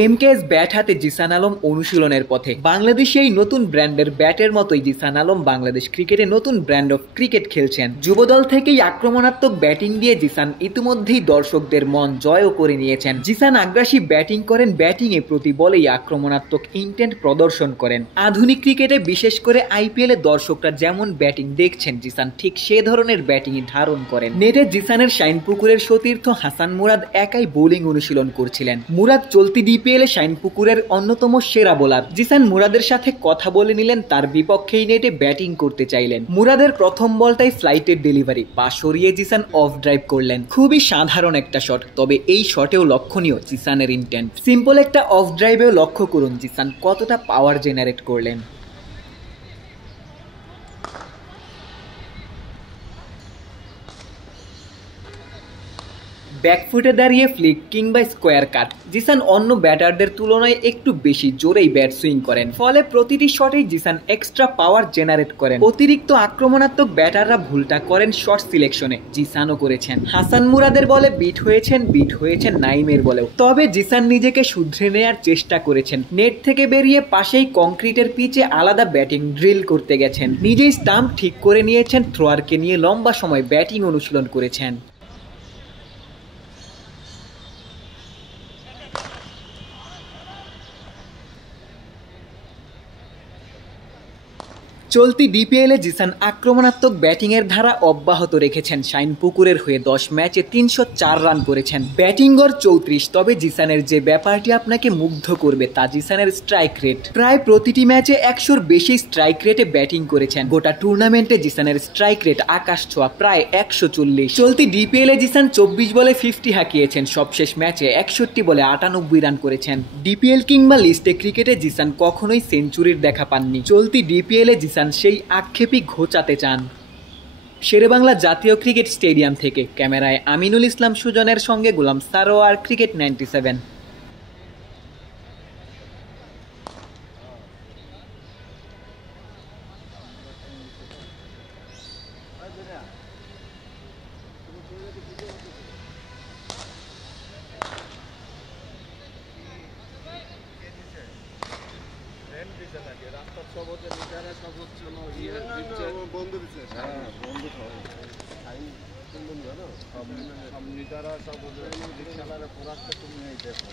MKS bat হাতে জিসান আলম অনুশীলনের পথে। বাংলাদেশে এই নতুন ব্র্যান্ডের ব্যাটের মতোই জিসান আলম বাংলাদেশ ক্রিকেটে নতুন ব্র্যান্ড অফ ক্রিকেট খেলছেন। যুবদল থেকেই আক্রমণাত্মক ব্যাটিং দিয়ে জিসান ইতিমধ্যেই দর্শকদের মন জয়ও করে নিয়েছেন। জিসান আগ্রাসী ব্যাটিং করেন, ব্যাটিংয়ে প্রতি বলেই আক্রমণাত্মক ইন্টেন্ট প্রদর্শন করেন। আধুনিক ক্রিকেটে বিশেষ করে আইপিএলে দর্শকরা যেমন ব্যাটিং দেখছেন, জিসান ঠিক সে ধরনের ব্যাটিংই ধারণ করেন। নেটে জিসানের শাইনপুকুরের সতীর্থ হাসান মুরাদ একাই বোলিং অনুশীলন করছিলেন। মুরাদ চলতি ডিপিএলে শাইনপুকুরের অন্যতম সেরা বোলার। জিসান মুরাদের সাথে কথা বলে নিলেন, তার বিপক্ষেই নেটে ব্যাটিং করতে চাইলেন। মুরাদের প্রথম বলটাই ফ্লাইটের ডেলিভারি, পা সরিয়ে জিসান অফ ড্রাইভ করলেন। খুবই সাধারণ একটা শট, তবে এই শটেও লক্ষণীয় জিসানের ইন্টেন্ট। সিম্পল একটা অফ ড্রাইভেও লক্ষ্য করুন জিসান কতটা পাওয়ার জেনারেট করলেন। ব্যাকফুটে দাঁড়িয়ে ফ্লিক কিংবা স্কোয়ার কাট, জিসান অন্য ব্যাটারদের তুলনায় একটু বেশি জোরেই ব্যাট সুইং করেন, ফলে প্রতিটি শটেই জিসান এক্সট্রা পাওয়ার জেনারেট করেন। অতিরিক্ত আক্রমণাত্মক ব্যাটাররা ভুলটা করেন শট সিলেকশনে, জিসানও করেছেন। হাসান মুরাদের বলে বিট হয়েছেন নাইমের বলেও, তবে জিসান নিজেকে শুধরে নেয়ার চেষ্টা করেছেন। নেট থেকে বেরিয়ে পাশেই কংক্রিটের পিচে আলাদা ব্যাটিং ড্রিল করতে গেছেন। নিজেই স্টাম্প ঠিক করে নিয়েছেন, থ্রোয়ারকে নিয়ে লম্বা সময় ব্যাটিং অনুশীলন করেছেন। চলতি ডিপিএলে জিসান আক্রমণাত্মক ব্যাটিংয়ের ধারা অব্যাহত রেখেছেন। শাইনপুকুরের হয়ে 10 ম্যাচে 304 রান করেছেন, ব্যাটিং গড় 34। তবে জিসানের যে ব্যাপারটি আপনাকে মুগ্ধ করবে তা জিসানের স্ট্রাইক রেট। প্রায় প্রতিটি ম্যাচে 100-র বেশি স্ট্রাইক রেটে ব্যাটিং করেছেন। গোটা টুর্নামেন্টে জিসানের স্ট্রাইক রেট আকাশ ছোঁয়া, প্রায় 140। চলতি ডিপিএলে জিসান 24 বলে 50 হাঁকিয়েছেন, সবশেষ ম্যাচে 61 বলে 98 রান করেছেন। ডিপিএল কিংবা লিস্টে ক্রিকেটে জিসান কখনোই সেঞ্চুরির দেখা পাননি। চলতি ডিপিএলে জিসান সেই আক্ষেপই ঘোচাতে চান। শেরেবাংলা জাতীয় ক্রিকেট স্টেডিয়াম থেকে ক্যামেরায় আমিনুল ইসলাম সুজনের সঙ্গে গোলাম সারোয়ার, ক্রিকেট 97। রাস্তার সব হচ্ছে লিটারে সব হচ্ছে বন্ধু দিচ্ছে বন্ধু কোন বন্ধু জানো সব লিটারা সব খেলার পড়াচ্ছে তুমি এই দেখো